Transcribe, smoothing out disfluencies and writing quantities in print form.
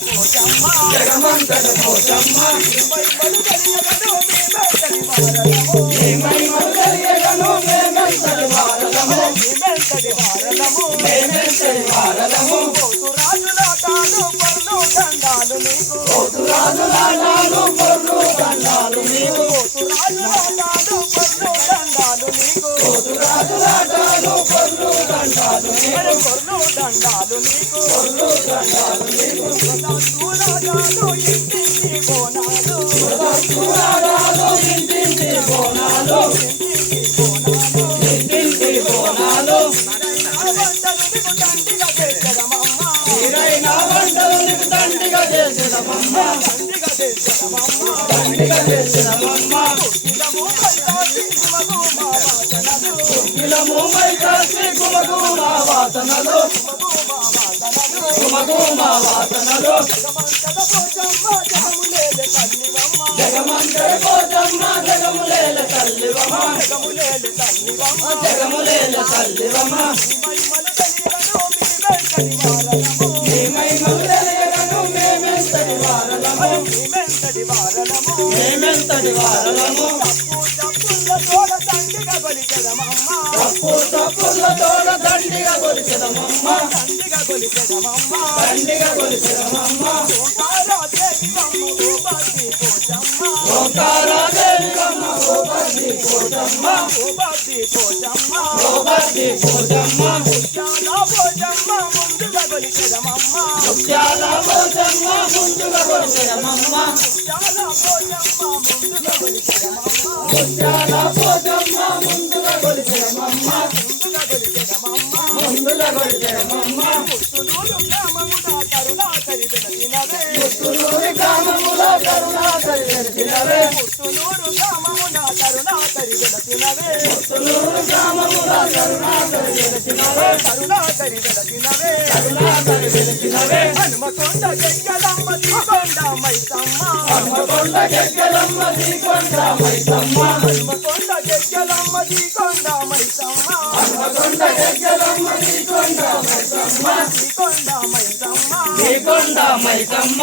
జగమంతటి పోచమ్మ మహిమలు తెలియగను మేమెంతటి వారలము మేమెంతటి వారలము పోతురాజులాటాలు పొర్లు దండాలు నీకు పోతురాజులాటాలు పొర్లు దండాలు నీకు ఇంటింటి బోనాలు మీరైనా వంటలు నీకు దండిగా చేసేదమమ్మ కిలము మైకాసి గుమగుమ వాసనలు జగమంతటి పోచమ్మ జగములేల తల్లివమ్మ నీ మహిమలు తెలియగను మేమెంతటి వారలము తప్పు తప్పులతోడ దండిగా కొలిచెదమమ్మ ఓంకారాదేవివమ్మ ఓబద్ది పోచమ్మ ముత్యాల పోచమ్మ ముందుగా కొలిచెదమమ్మ ముత్తులూరి గ్రామముల కరుణాకరి వెలసినవే హనుమకొండ గెగ్గలమ్మ శ్రీకొండ మైసమ్మ శ్రీకొండ మైసమ్మ